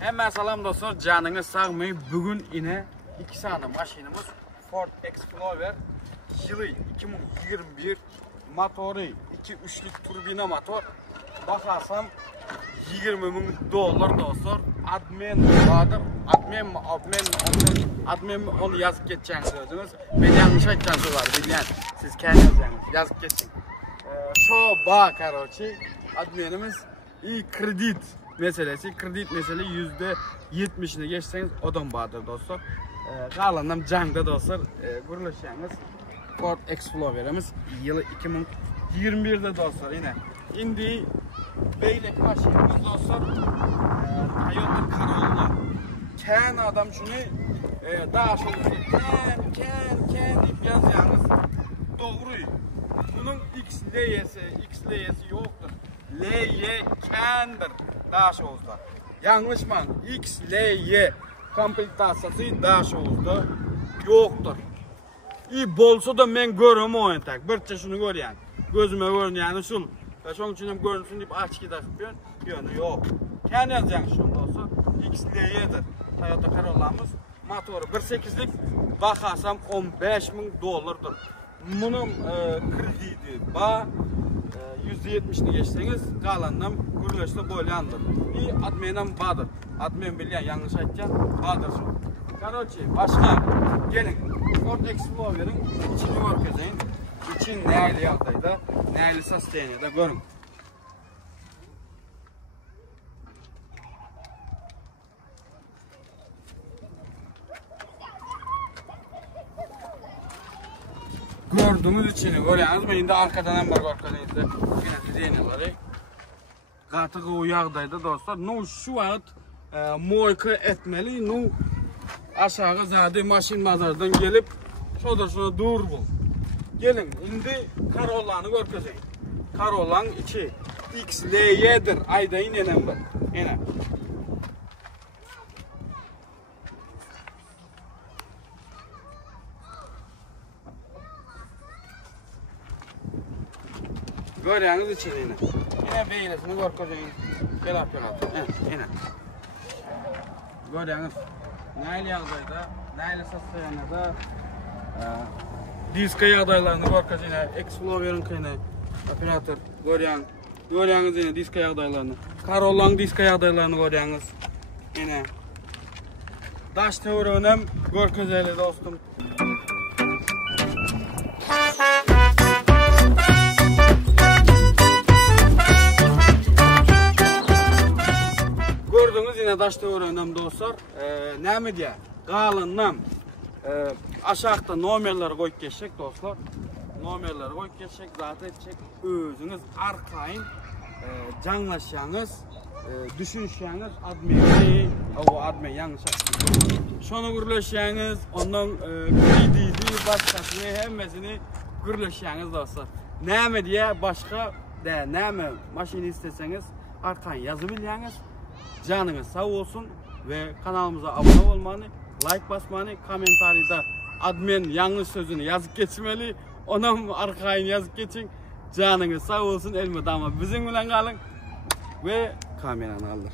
Hemen salam dostlar, canınız sağmayın. Bugün yine 2 tane maşinimiz Ford Explorer yılı 2021 motoru 2-3'lük turbina motor. Bakarsam $20.000 dostlar. Admin vardır. Admin onu yazıp geçeceğiniz özünüz. Ben yanlış açacağınız var bilyen. Siz kendiniz yazıp geçin. Şu bağ karoçi adminimiz iyi kredi meselesi %70'ini geçseniz odan bağdır dostlar. Kalanım cangda dostlar kuruluşlarımız Ford Explorer'imiz yılı 2021'de dostlar yine. Şimdi beylek maşinimiz dostlar Toyota Corolla. Ken adam şunu daha şöyle ken deyip yazacağınız doğru. Bunun X'leyesi yoktur. L'ye kendir daha şozda. Yanlış mı? X, L'ye komplektasyası daha şozda yoktur. İyi bolsa da ben görürüm o entek. Birçe şunu gör yani. Gözüme görün yani şun. Ve şunun için hem görünsün deyip açık takıp yönü yok. Kendi yazacaksın şunda olsa X, L'yedir. Toyota Corolla'mız motoru 1.8'lik bakarsam $15.000'dır. Bunun krediydi bağ %70'ni geçseniz kalandan kuruluşta böyle yandır. İyi adminen bağdır. Admin bilen yanlış açacağım bağdır şu. Karoçi başka gelin Ford Explorer'ın içini görkezeyin. İçin neyli yağdaydı, neyli sustain'da görün. Gördüğümüz içini görüyorsunuz. Şimdi arkadan hem var arkadanızda yine dizeynileri. Katığı uyağdaydı dostlar. Nu şu vaat moyka etmeli. Nu aşağı zaten maşin mazardan gelip şuna dur bul. Gelin şimdi Corolla'nı görkezeyin. Corolla'nın içi XLY'dir. Ayda yine var. Yine. Görüyorsunuz içini yine. Yine beylesini görkezeyin. Gel at. Yine. Görüyorsunuz. Neyli yağdayda, neyli sastayanada diska yağdaylarını görkezeyin. Explorer'ın kıyını operatör görüyorsunuz yine diska yağdaylarını. Corolla'nın diska yağdaylarını görüyorsunuz. Yine. Daş teorinin görkezeyli dostum. Gördüğünüz yine daşta öğrendim dostlar. Ne mi diye? Kalınlam. Aşağıda numarları koyup geçecek dostlar. Numarları koyup geçecek. Zaten edecek. Özünüz arkayın canlaşacağınız, düşüneceğiniz admin yanlış açtı. Şunu gürleşeceğiniz, ondan krediydi, başkasını, hemmesini gürleşeceğiniz dostlar. Ne mi diye başka de ne mi maşini isteseniz arkayın yazabilirsiniz. Canınız sağ olsun ve kanalımıza abone olmanı, like basmanı, komentarda admin yanlış sözünü yazıp geçmeli. Onun arkayını yazıp geçin. Canınız sağ olsun elmede ama bizim bilen kalın ve kameranı alır.